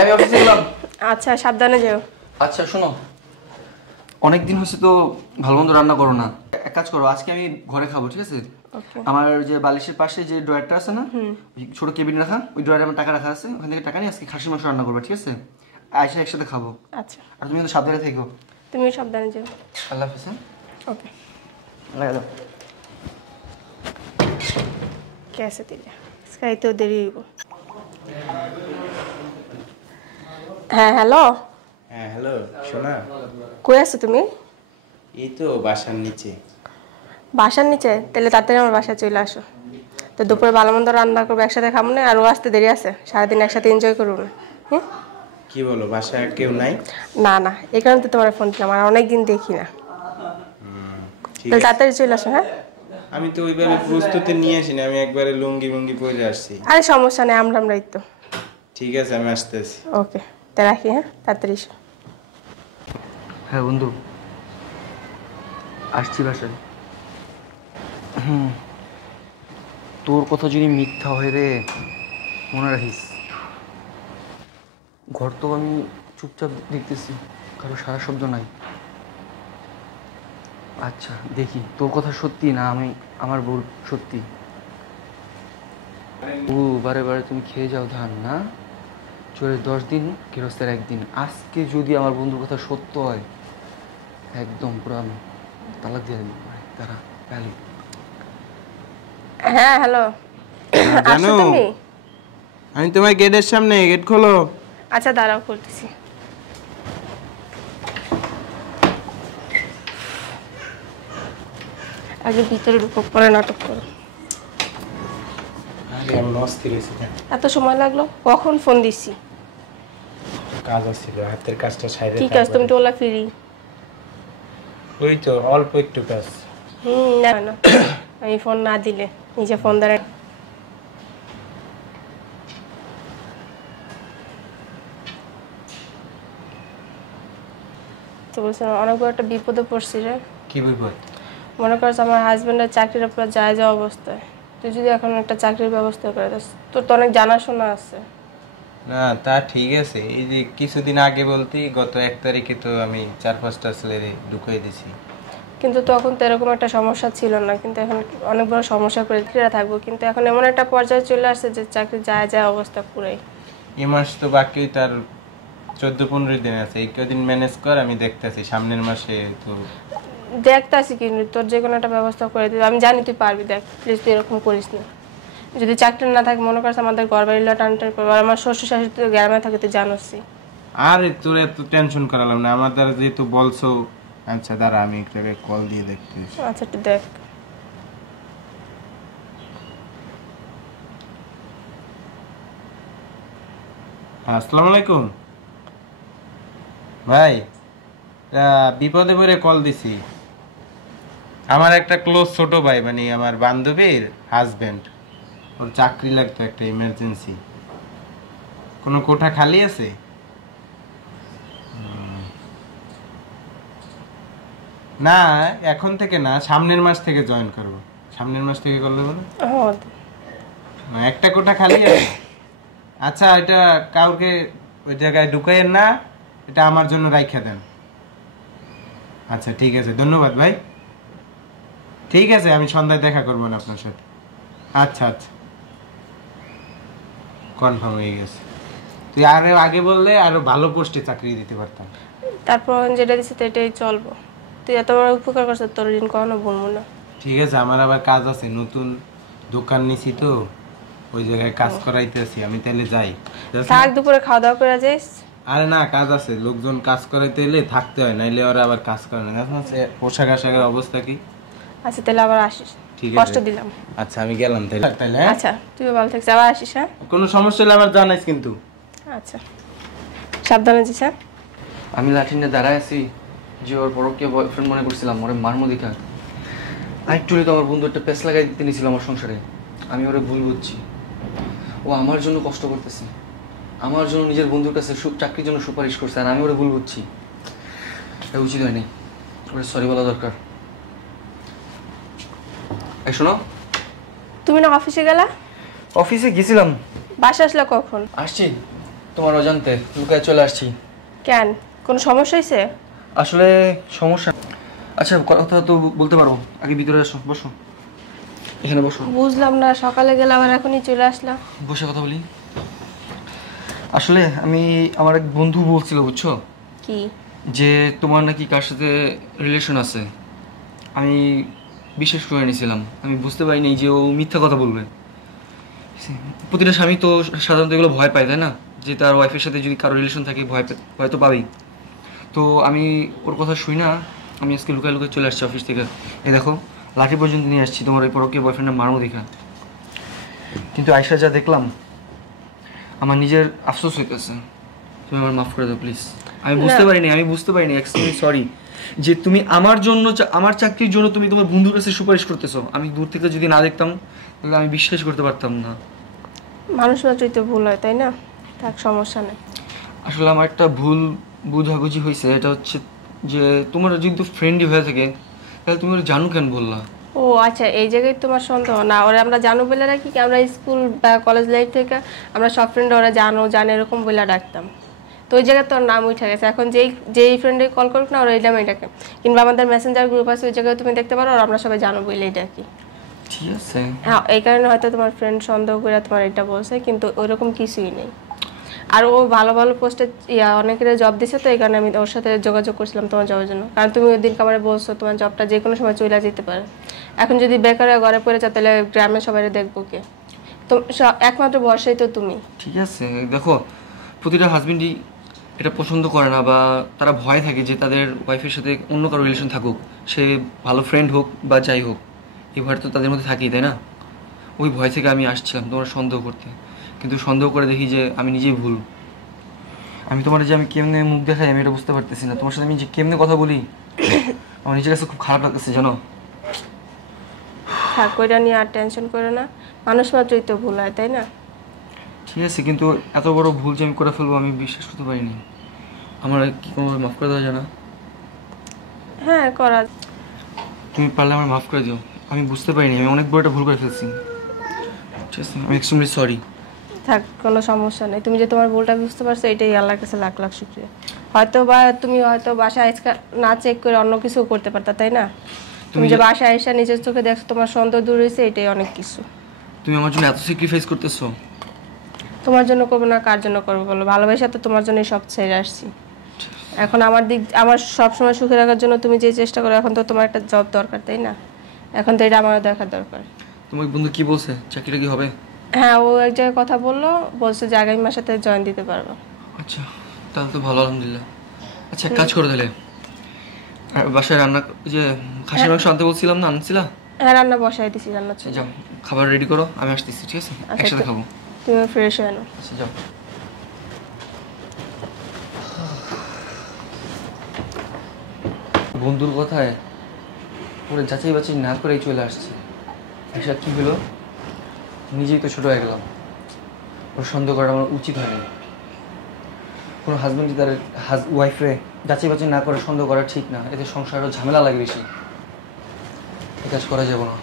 আমি অফিসে গেলাম। আচ্ছা সাবধানে যেও। আচ্ছা শোনো, অনেকদিন হচ্ছে তো ভালো মন্দ রান্না করো না, এক কাজ করো, আজকে আমি ঘরে খাবো, ঠিক আছে? আমার যে বালিশের পাশে যে ড্রয়ারটা আছে না, ছোট কেবিন রাখা, ওই ড্রয়ারে আমার টাকা রাখা আছে, ওখান থেকে টাকা নিয়ে আজকে খাসির মাংস রান্না করবো, ঠিক আছে? আইসা একসাথে খাবো। আচ্ছা, আর তুমি কিন্তু সাবধানে থেকো। তুমিও সাবধানে যেও। আল্লাহ হাফেজ। ওকে, লাগা कैसे দিলে স্কাই তো দেরি হইব। হ্যাঁ হ্যালো। হ্যাঁ হ্যালো সোনা, কই আছো তুমি? এই তো বাসার নিচে। বাসার নিচে? তাহলে তাড়াতাড়ি আমার বাসায় চলে আসো। তো দুপুরে ভালো মন্দ রান্না করবো, একসাথে খাবো না? আর ও আসতে দেরি আছে, সারাদিন একসাথে এনজয় করবো না। হ্যাঁ কি বলো, বাসায় কেউ নাই? না না, এই কারণে তো তোমার ফোন দিলাম, আর অনেকদিন দেখি না। তাহলে তাড়াতাড়ি চলে আসো। হ্যাঁ আমি তো ওইবারে প্রস্তুতি নিয়ে আসিনি, আমি একবারে লুঙ্গি মুঙ্গি পরে আসছি। আরে সমস্যা নেই, আমরাই তো। ঠিক আছে আমি আসতেছি। ওকে, তা রাখি। হ্যাঁ তাড়াতাড়ি এসো। হ্যাঁ বন্ধু, আসছি বাসায়। তোর কথা যদি মিথ্যা হয় রে, মনে রাখিস। ঘর তো আমি চুপচাপ দেখতেছি, কারো সারা শব্দ নাই। আচ্ছা দেখি তোর কথা সত্যি না আমি আমার ভুল সত্যি। ও বারে বারে তুমি খেয়ে যাও ধান না, চোরের 10 দিন গৃহস্থের 1 দিন। আজকে যদি আমার বন্ধুর কথা সত্য হয়, একদম পুরো আমি তালাক দিয়ে দিই। তারা কালি। হ্যাঁ হ্যালো, আসো তুমি? আমি তোমার গেটের সামনে, গেট খোলো। আচ্ছা দাঁড়াও, করতেছি। আগে ভিতরে ঢুকো, পরে নাটক করো। এত সময় লাগলো? কখন ফোন দিছি? কাজ ছিল, হাতের কাজটা সাইডে। কি কাজ? তুমি তো ওলা ফ্রি। ওই তো অল্প একটু কাজ। না না, আমি ফোন না দিলে নিজে ফোন ধরে। তো বলছিলাম অনেক বড় একটা বিপদে পড়ছি রে। কি বিপদ? মনে করছ আমার হাজবেন্ডের চাকরির উপর যায় যাওয়া অবস্থায়, তুই যদি এখন একটা চাকরির ব্যবস্থা করে দিস, তোর তো অনেক জানাশোনা আছে। না তা ঠিক আছে, এই যে কিছুদিন আগে বলতে গত 1 তারিখে তো আমি 4-5টা ছেলেরে ঢুকিয়ে দিছি। কিন্তু তখন তো এরকম একটা সমস্যা ছিল না, কিন্তু এখন অনেক বড় সমস্যা করে থাকবো। কিন্তু এখন এমন একটা পর্যায়ে চলে আসছে যে চাকরি যায় যায় অবস্থা পুরাই। এই মাস তো বাকি, তার 14-15 দিন আছে, এই কদিন ম্যানেজ কর, আমি দেখতেছি সামনের মাসে তো দেখতেছি। কিন্তু তোর যে কোনো একটা ব্যবস্থা করে দিবি, আমি জানি তুই পারবি। দেখ প্লিজ তুই এরকম করিস না। যদি চাকরি না থাকে, মনে করছ আমাদের ঘর বাড়ি টানটান করবো, আর আমার শ্বশুর শাশুড়ি তো গ্রামে থাকে, তুই জানোসই। আরে তোর এত টেনশন করালাম না, আমার দ্বারা যেহেতু বলছো। আচ্ছা দাঁড়া, আমি একটা কল দিয়ে দেখতেছি। আচ্ছা একটু দেখ। আসসালামু আলাইকুম ভাই, বিপদে পড়ে কল দিছি। আমার একটা ক্লোজ ছোট ভাই, মানে আমার বান্ধবীর হাজবেন্ড, ওর চাকরি লাগতো একটা ইমার্জেন্সি। কোনো কোঠা খালি আছে? না এখন থেকে না, সামনের মাস থেকে জয়েন করবো। সামনের মাস থেকে করলে বলো। একটা কোঠা খালি আছে? আচ্ছা, এটা কাউকে ওই জায়গায় ঢুকাইয়েন না, এটা আমার জন্য রাইখা দেন। আচ্ছা ঠিক আছে, ধন্যবাদ ভাই। ঠিক আছে, আমি সন্ধ্যায় দেখা করবো না আপনার সাথে। আচ্ছা আচ্ছা, কনফার্ম হয়ে গেছে। তুই আরো আগে বললে আরো ভালো পোস্টে চাকরি দিতে পারতাম। তারপর যেটা দিচ্ছে এটাই চলবো। তুই এত বড় উপকার করছিস, তোর দিন কখনো বলবো না। ঠিক আছে, আমার আবার কাজ আছে, নতুন দোকান নিছি তো, ওই জায়গায় কাজ করাইতেছি। আমি তাহলে যাই। থাক, দুপুরে খাওয়া দাওয়া করে যাইস। আরে না, কাজ আছে, লোকজন কাজ করাইতে এলে থাকতে হয়, নাইলে ওরা আবার কাজ করে না। পোশাক আশাকের অবস্থা কি? আচ্ছা তাহলে আবার আসিস, কষ্ট দিলাম। আচ্ছা আমি গেলাম তাহলে। আচ্ছা তুইও ভালো থাকিস, আবার আসিস। হ্যাঁ কোনো সমস্যা হলে আবার জানাইস কিন্তু। আচ্ছা সাবধানে যাস। হ্যাঁ আমি লাঠি নিয়ে দাঁড়ায় আছি, যে ওর পরকে বয়ফ্রেন্ড মনে করছিলাম, ওরে মারমো দেখা। একটুলি তো আমার বন্ধু একটা পেস লাগাই দিতে নিয়েছিল আমার সংসারে। আমি ওরে ভুল বুঝছি, ও আমার জন্য কষ্ট করতেছে, আমার জন্য নিজের বন্ধুর কাছে চাকরির জন্য সুপারিশ করছে, আর আমি ওরে ভুল বুঝছি। এটা উচিত হয়নি, ওরে সরি বলা দরকার। এই শোনো, তুমি না অফিসে গেলা? অফিসে গেছিলাম। বাসা আসলে কখন? আসছি তোমার অজান্তে লুকায় চলে আসছি। কেন, কোনো সমস্যা হয়েছে? আসলে সমস্যা, আচ্ছা কথা তো বলতে পারবো, আগে ভিতরে আসো, বসো, এখানে বসো। বুঝলাম না, সকালে গেলাম আর এখনই চলে আসলাম। বসে কথা বলি। আসলে আমি আমার এক বন্ধু বলছিল, বুঝছো, কি যে তোমার নাকি কার সাথে রিলেশন আছে। আমি বিশ্বাস করে নিয়েছিলাম, আমি বুঝতে পারিনি যে ও মিথ্যা কথা বলবে। প্রতিটা স্বামী তো সাধারণত এগুলো ভয় পায়, তাই না, যে তার ওয়াইফের সাথে যদি কারো রিলেশন থাকে ভয় তো পাবেই। তো আমি ওর কথা শুই না, আমি আজকে লুকায় লুকায় চলে আসছি অফিস থেকে। এই দেখো লাঠি পর্যন্ত নিয়ে আসছি তোমার ওই পরকীয় বয়ফ্রেন্ডের মারমো দেখা। কিন্তু আয়সা যা দেখলাম আমার নিজের আফসোস হইতেছে। তুমি আমার মাফ করে দাও প্লিজ। আমি বুঝতে পারিনি এক্সট্রিমলি সরি যে তুমি আমার জন্য, আমার চাকরির জন্য তুমি তোমার বন্ধুর কাছে সুপারিশ করতেছো। আমি দূর থেকে যদি না দেখতাম তাহলে আমি বিশ্বাস করতে পারতাম না। মানুষ মাত্রই তো ভুল হয়, তাই না? থাক, সমস্যা নেই। আসলে আমার একটা ভুল বুঝাবুঝি হয়েছে, এটা হচ্ছে যে তোমার যদি ফ্রেন্ডই হয়ে থাকে তাহলে তুমি ওরা জানু কেন বললা? ও আচ্ছা, এই জায়গায় তোমার সন্দেহ না? ওরা আমরা জানো বলে রাখি কি, আমরা স্কুল বা কলেজ লাইফ থেকে আমরা সব ফ্রেন্ড ওরা জানে এরকম বলে ডাকতাম। তো ওই জায়গায় তোর নাম উঠে গেছে। এখন যেই ফ্রেন্ডে কল করুক না ওরা এই নামেই ডাকে, কিংবা আমাদের মেসেঞ্জার গ্রুপ আছে ওই জায়গায় তুমি দেখতে পারো, আর আমরা সবাই জানো বলেই ডাকি। ঠিক আছে, হ্যাঁ, এই কারণে হয়তো তোমার ফ্রেন্ড সন্দেহ করে তোমার এটা বলছে, কিন্তু ওইরকম কিছুই নেই। আর ও ভালো ভালো পোস্টে অনেকের জব দিছে, তো এই কারণে আমি ওর সাথে যোগাযোগ করছিলাম তোমার জবের জন্য। কারণ তুমি ওই দিন আমার বলছো তোমার জবটা যে কোনো সময় চলে যেতে পারে। এখন যদি বেকার হয়ে ঘরে পড়ে যাও তাহলে গ্রামে সবাই দেখবো কে? তো একমাত্র ভরসাই তো তুমি। ঠিক আছে, দেখো প্রতিটা হাজবেন্ডই এটা পছন্দ করে না, বা তারা ভয় থাকে যে তাদের ওয়াইফের সাথে অন্য কারো রিলেশন থাকুক, সে ভালো ফ্রেন্ড হোক বা যাই হোক, এই ভয় তো তাদের মধ্যে থাকেই, তাই না? ওই ভয় থেকে আমি আসছিলাম তোমার সন্দেহ করতে, কিন্তু সন্দেহ করে দেখি যে আমি নিজেই ভুল। আমি তোমার যে আমি কেমনে মুখ দেখাই আমি এটা বুঝতে পারতেছি না, তোমার সাথে আমি যে কেমনে কথা বলি আমার নিজের কাছে খুব খারাপ লাগতেছে, জানো? থাক, ওইটা নিয়ে আর টেনশন করো না, মানুষ মাত্রই তো ভুল হয়, তাই না? ঠিক আছে, কিন্তু এত বড় ভুল যে আমি করে ফেলবো আমি বিশ্বাস করতে পারিনি। আমার কি কোনো মাফ করে দেওয়া যায় না? হ্যাঁ, করা। তুমি পারলে আমার মাফ করে দিও, আমি বুঝতে পারিনি, আমি অনেক বড় একটা ভুল করে ফেলছি। ঠিক আছে, আমি এক্সট্রিমলি সরি। থাক, কোনো সমস্যা নেই। তুমি যে তোমার ভুলটা বুঝতে পারছো এটাই আল্লাহর কাছে লাখ লাখ শুকরিয়া। হয়তো বা তুমি হয়তো বাসায় না চেক করে অন্য কিছু করতে পারতা, তাই না? তুমি যে বাসায় এসে নিজের চোখে দেখছো তোমার সন্দেহ দূর হয়েছে, এটাই অনেক কিছু। তুমি আমার জন্য এত স্যাক্রিফাইস করতেছো। তোমার জন্য করবো না কার জন্য করবো বলো? ভালোবাসা তো তোমার জন্যই সব ছেড়ে আসছি। এখন আমার সবসময় সুখে রাখার জন্য তুমি যে চেষ্টা করো, এখন তো তোমার একটা জব দরকার, তাই না? এখন তো এটা আমারও দেখার দরকার। তোমার বন্ধু কি বলছে, চাকরিটা কি হবে? হ্যাঁ, ও এক জায়গায় কথা বলছে যে আগামী মাসেতে জয়েন দিতে পারবো। আচ্ছা, তাহলে তো ভালো, আলহামদুলিল্লাহ। আচ্ছা, এক কাজ করো তাহলে, বাসায় রান্না যে খাসির মাংস আনতে বলছিলাম না, আনছিলা? হ্যাঁ, রান্না বসাই দিছি, রান্না চলছে। যাও খাবার রেডি করো, আমি আসতেছি, ঠিক আছে? একসাথে খাবো। তুমি ফ্রেশ হয়ে নাও। আচ্ছা যাও। বন্ধুর কথায় পুরো যাচাই বাছাই না করেই চলে আসছে। এসব কি হলো, নিজেই তো ছোট হয়ে গেলাম। ওর সন্দেহ করা আমার উচিত হয়নি। কোনো হাজব্যান্ড তার ওয়াইফরে যাচাই বাছাই না করে সন্দেহ করা ঠিক না, এতে সংসারের ঝামেলা লাগে বেশি। এই কাজ করা যাবে না।